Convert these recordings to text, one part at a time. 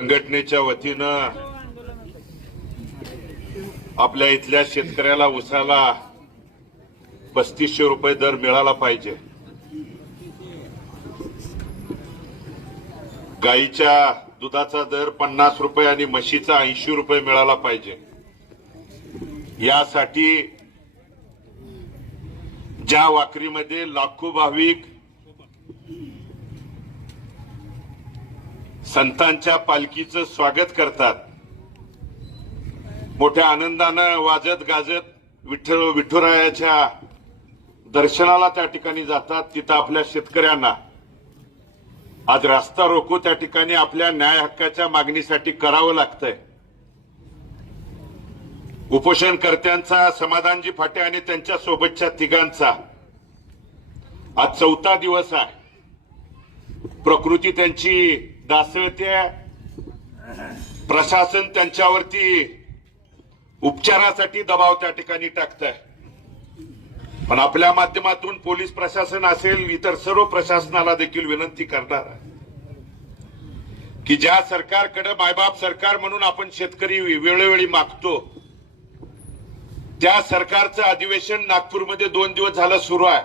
संघटनेच्या वतीनं आपल्या इथल्या शेतकऱ्याला ऊसाला 3500 रुपये दर मिळाला पाहिजे। गाईच्या दुधाचा दर 50 रुपये आणि म्हशीचा 80 रुपये मिळाला पाहिजे। यासाठी ज्या वाखरीमध्ये लाखो भाविक संतांच्या पालखीचं स्वागत करतात, मोठ्या आनंदानं वाजत गाजत विठुरायाच्या दर्शनाला त्या ठिकाणी जातात, तिथं आपल्या शेतकऱ्यांना आज रास्ता रोको त्या ठिकाणी आपल्या न्याय हक्काच्या मागणीसाठी करावं लागतंय। उपोषणकर्त्यांचा समाधानजी फाटे आणि त्यांच्या सोबतच्या तिघांचा आज 4था दिवस आहे। प्रकृती त्यांची ढासळते, प्रशासन त्यांच्यावरती उपचारासाठी दबाव त्या ठिकाणी टाकतंय। पण आपल्या माध्यमातून पोलीस प्रशासन असेल, इतर सर्व प्रशासनाला देखील विनंती करणार आहे की ज्या सरकारकडे मायबाप सरकार म्हणून आपण शेतकरी वेळोवेळी मागतो, त्या सरकारचं अधिवेशन नागपूरमध्ये 2 दिवस झालं सुरू आहे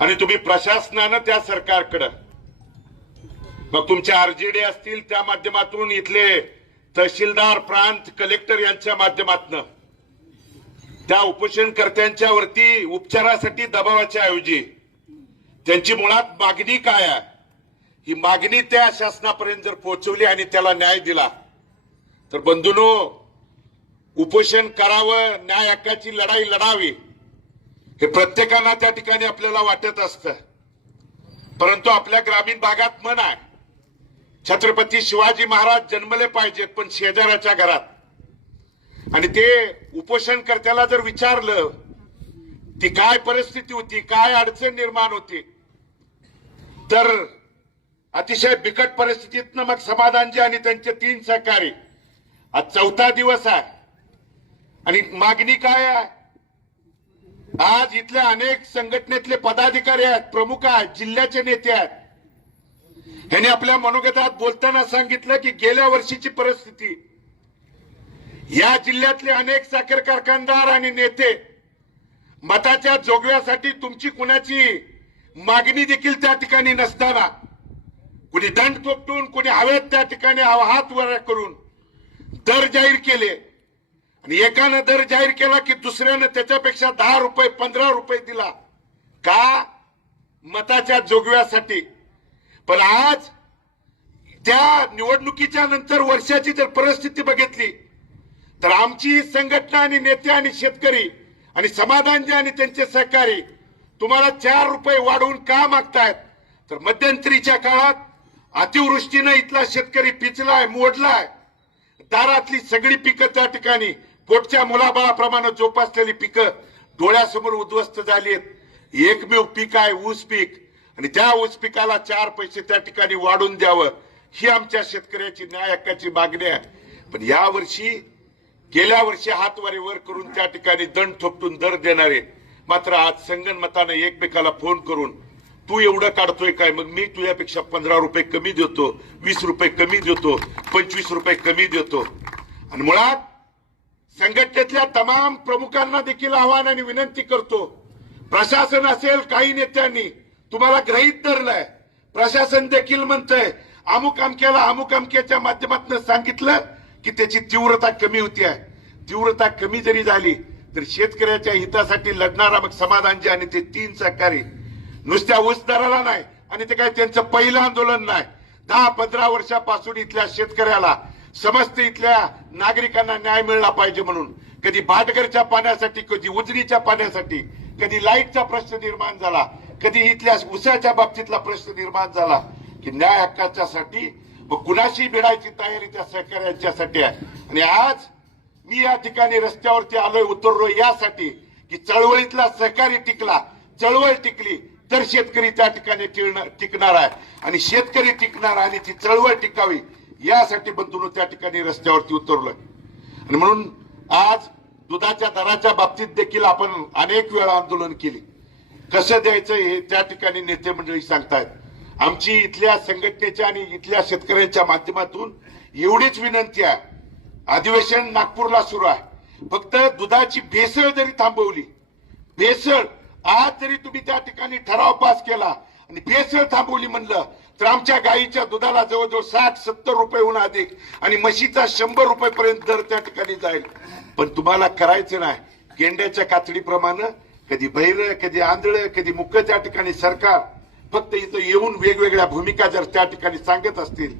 आणि तुम्ही प्रशासनानं त्या सरकारकडे, मग तुमच्या आरजेडी असतील त्या माध्यमातून, इथले तहसीलदार, प्रांत, कलेक्टर यांच्या माध्यमातून त्या उपोषणकर्त्यांच्या वरती उपचारासाठी दबावाच्या ऐवजी त्यांची मुळात मागणी काय आहे ही मागणी त्या शासनापर्यंत जर पोहोचवली आणि त्याला न्याय दिला तर बंधूंनो, उपोषण करावं, न्याय हक्काची लढाई लढावी हे प्रत्येकाला त्या ठिकाणी आपल्याला वाटत असतं। परंतु आपल्या ग्रामीण भागात म्हण आहे, छत्रपती शिवाजी महाराज जन्मले पाहिजेत पण शेजाऱ्याच्या घरात। आणि ते उपोषणकर्त्याला जर विचारलं ती काय परिस्थिती होती, काय अडचण निर्माण होती, तर अतिशय बिकट परिस्थितीतनं मग समाधानजी आणि त्यांचे 3 सहकारी आज 4था दिवस आहे आणि मागणी काय आहे। आज इथल्या अनेक संघटनेतले पदाधिकारी आहेत, प्रमुख आहेत, जिल्ह्याचे नेते आहेत, ह्यांनी आपल्या मनोगतात बोलताना सांगितलं की गेल्या वर्षीची परिस्थिती, या जिल्ह्यातले अनेक साखर कारखानदार आणि नेते मताच्या जोगव्यासाठी तुमची कुणाची मागणी देखील त्या ठिकाणी नसताना कुणी दंड थोपटून, कुणी हवेत त्या ठिकाणी हात वर करून दर जाहीर केले आणि एकानं दर जाहीर केला की दुसऱ्यानं त्याच्यापेक्षा 10 रुपये 15 रुपये दिला, का? मताच्या जोगव्यासाठी। पण आज त्या निवडणुकीच्या नंतर वर्षाची जर परिस्थिती बघितली तर आमची संघटना आणि नेते आणि शेतकरी आणि समाधानजी आणि त्यांचे सहकारी तुम्हाला 4 रुपये वाढवून का मागतायत? तर मध्यंतरीच्या काळात अतिवृष्टीनं इथला शेतकरी पिचलाय, मोडलाय, दारातली सगळी पिकं त्या ठिकाणी पोटच्या मुलाबाळाप्रमाणे जोपासलेली पिकं डोळ्यासमोर उद्ध्वस्त झाली आहेत। एकमेव पीक आहे ऊस पीक आणि त्या ऊस पिकाला 4 पैसे त्या ठिकाणी वाढून द्यावं ही आमच्या शेतकऱ्याची न्याय हक्काची मागणी आहे। पण या वर्षी, गेल्या वर्षी हातवारे वर करून त्या ठिकाणी दंड थोपटून दर देणारे मात्र आज संगनमताने एकमेकाला फोन करून तू एवढं काढतोय काय, मग मी तुझ्यापेक्षा 15 रुपये कमी देतो, 20 रुपये कमी देतो, 25 रुपये कमी देतो। आणि मुळात संघटनेतल्या तमाम प्रमुखांना देखील आव्हान आणि विनंती करतो, प्रशासन असेल, काही नेत्यांनी तुम्हाला गृहीत धरलंय, प्रशासन देखील म्हणतंय अमुक अमक्याला अमुक अमक्याच्या माध्यमातून सांगितलं की त्याची तीव्रता कमी होती आहे। तीव्रता कमी जरी झाली तर शेतकऱ्याच्या हितासाठी लढणारा मग समाधानजी आणि ते 3 सहकारी नुसत्या ऊस दराला नाही, आणि ते काय त्यांचं पहिलं आंदोलन नाही, 10-15 वर्षापासून इथल्या शेतकऱ्याला, समस्त इथल्या नागरिकांना न्याय मिळाला पाहिजे म्हणून कधी भाटघरच्या पाण्यासाठी, कधी उजनीच्या पाण्यासाठी, कधी लाईटचा प्रश्न निर्माण झाला, कधी इथल्या ऊसाच्या बाबतीतला प्रश्न निर्माण झाला की न्याय हक्काच्यासाठी मग कुणाशी भिडायची तयारी त्या सहकार्यांच्यासाठी आहे। आणि आज मी या ठिकाणी रस्त्यावरती आलोय, उतरलोय यासाठी की चळवळीतला सहकारी टिकला, चळवळ टिकली तर शेतकरी त्या ठिकाणी टिकणार आहे आणि शेतकरी टिकणार आणि ती चळवळ टिकावी यासाठी बंधूंनो त्या ठिकाणी रस्त्यावरती उतरलोय। आणि म्हणून आज दुधाच्या दराच्या बाबतीत देखील आपण अनेक वेळा आंदोलन केली, कसं द्यायचं हे त्या ठिकाणी नेते मंडळी सांगतायत। आमची इथल्या संघटनेच्या आणि इथल्या शेतकऱ्यांच्या माध्यमातून एवढीच विनंती आहे, अधिवेशन नागपूरला सुरू आहे, फक्त दुधाची भेसळ जरी थांबवली, भेसळ आज जरी तुम्ही त्या ठिकाणी ठराव पास केला आणि भेसळ थांबवली म्हणलं तर आमच्या गाईच्या दुधाला जवळजवळ 60-70 रुपयेहून अधिक आणि म्हशीचा 100 रुपयेपर्यंत दर त्या ठिकाणी जाईल. पण तुम्हाला करायचं नाही, गेंड्याच्या कातडीप्रमाणे कधी बहिर, कधी आंधळ, कधी मुक्क त्या ठिकाणी सरकार फक्त इथं येऊन वेगवेगळ्या भूमिका जर त्या ठिकाणी सांगत असतील,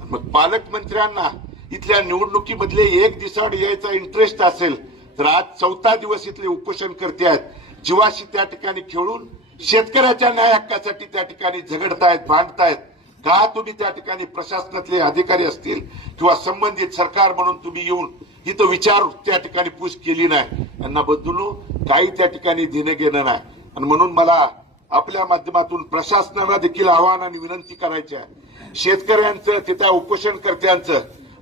मग पालकमंत्र्यांना इथल्या निवडणुकीमधले एक दिवसाआड यायचा इंटरेस्ट असेल तर आज 4था दिवस इथले उपोषण करते आहेत, जीवाशी त्या ठिकाणी खेळून शेतकऱ्याच्या न्याय हक्कासाठी त्या ठिकाणी झगडतायत, भांडतायत. का तुम्ही त्या ठिकाणी प्रशासनातले अधिकारी असतील किंवा संबंधित सरकार म्हणून तुम्ही येऊन इथं विचार त्या ठिकाणी पूछ केली नाही? यांना बदलू काही त्या ठिकाणी देणं घेणं नाही. आणि म्हणून मला आपल्या माध्यमातून प्रशासनाला देखील आवाहन आणि विनंती करायची आहे, शेतकऱ्यांचं तिथं उपोषणकर्त्यांचं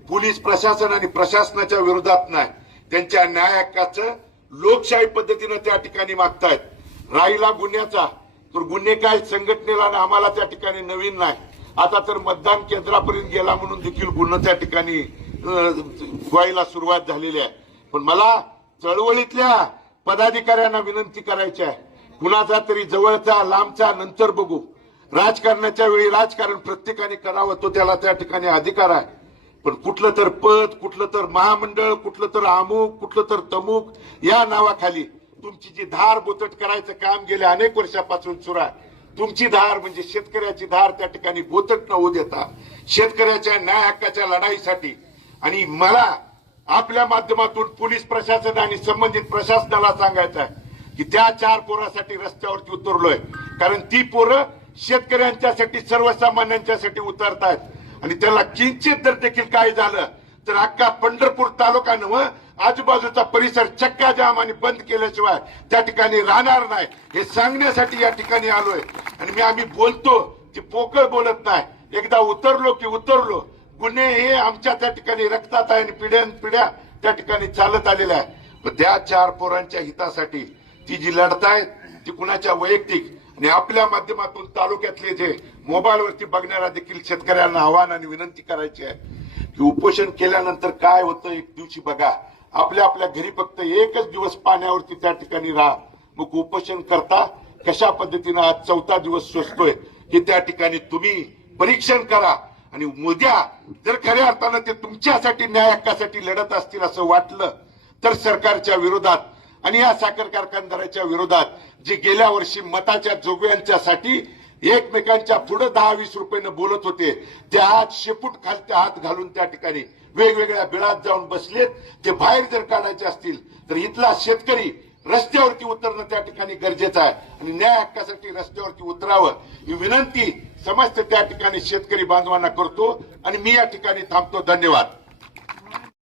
पोलीस प्रशासन आणि प्रशासनाच्या विरोधात नाही, त्यांच्या न्याय हक्काचं लोकशाही पद्धतीनं त्या ठिकाणी मागतायत. राहिला गुन्ह्याचा, तर गुन्हे काय संघटनेला आणि आम्हाला त्या ठिकाणी नवीन नाही. आता तर मतदान केंद्रापर्यंत गेला म्हणून देखील गुन्हा त्या ठिकाणी व्हायला सुरुवात झालेली आहे. पण मला चळवळीतल्या पदाधिकाऱ्यांना विनंती करायची आहे, कुणाचा तरी जवळचा लांबचा नंतर बघू. राजकारणाच्या वेळी राजकारण प्रत्येकाने करावं, तो त्याला त्या ठिकाणी अधिकार आहे. पण कुठलं तर पद, कुठलं तर महामंडळ, कुठलं तर अमुक, कुठलं तर तमुक या नावाखाली तुमची जी धार बोचट करायचं काम गेल्या अनेक वर्षापासून सुरू आहे, तुमची धार म्हणजे शेतकऱ्याची धार त्या ठिकाणी बोचट न होऊ देता शेतकऱ्याच्या न्याय हक्काच्या लढाईसाठी आणि मला आपल्या माध्यमातून पोलीस प्रशासन आणि संबंधित प्रशासनाला सांगायचं आहे की त्या 4 पोरासाठी रस्त्यावरती उतरलोय, कारण ती पोरं शेतकऱ्यांच्यासाठी सर्वसामान्यांच्यासाठी उतरतायत आणि त्याला किंचित जर देखील काय झालं तर अख्खा पंढरपूर तालुका नव्हे, आजूबाजूचा परिसर चक्का जाम आणि बंद केल्याशिवाय त्या ठिकाणी राहणार नाही हे सांगण्यासाठी या ठिकाणी आलोय. आणि आम्ही बोलतो की पोकळ बोलत नाही, एकदा उतरलो की उतरलो. गुन्हे हे आमच्या त्या ठिकाणी रक्तात आहे आणि पिढ्यानपिढ्या त्या ठिकाणी चालत आलेल्या आहे. पण त्या 4 पोरांच्या हितासाठी ती जी लढतायत ती कुणाच्या वैयक्तिक आणि आपल्या माध्यमातून तालुक्यातले जे मोबाईलवरती बघणाऱ्या देखील शेतकऱ्यांना आवाहन आणि विनंती करायची आहे की उपोषण केल्यानंतर काय होतं एक दिवशी बघा. आपल्या आपल्या घरी फक्त एकच दिवस पाण्यावरती त्या ठिकाणी राहा, मग उपोषण करता कशा पद्धतीनं आज 4था दिवस सोसतोय हे त्या ठिकाणी तुम्ही परीक्षण करा. आणि उद्या जर खऱ्या अर्थानं ते तुमच्यासाठी न्याय हक्कासाठी लढत असतील असं वाटलं तर सरकारच्या विरोधात आणि या साखर कारखानदाराच्या विरोधात जे गेल्या वर्षी मताच्या जोगव्यांच्यासाठी एकमेकांच्या पुढे 10-20 रुपयानं बोलत होते, ते आज शेपूट खालते हात घालून त्या ठिकाणी वेगवेगळ्या बिळात जाऊन बसलेत. ते बाहेर जर काढायचे असतील तर इथला शेतकरी रस्त्यावरती उतरणं त्या ठिकाणी गरजेचं आहे आणि न्याय हक्कासाठी रस्त्यावरती उतरावं ही विनंती समस्त त्या ठिकाणी शेतकरी बांधवांना करतो आणि मी या ठिकाणी थांबतो. धन्यवाद.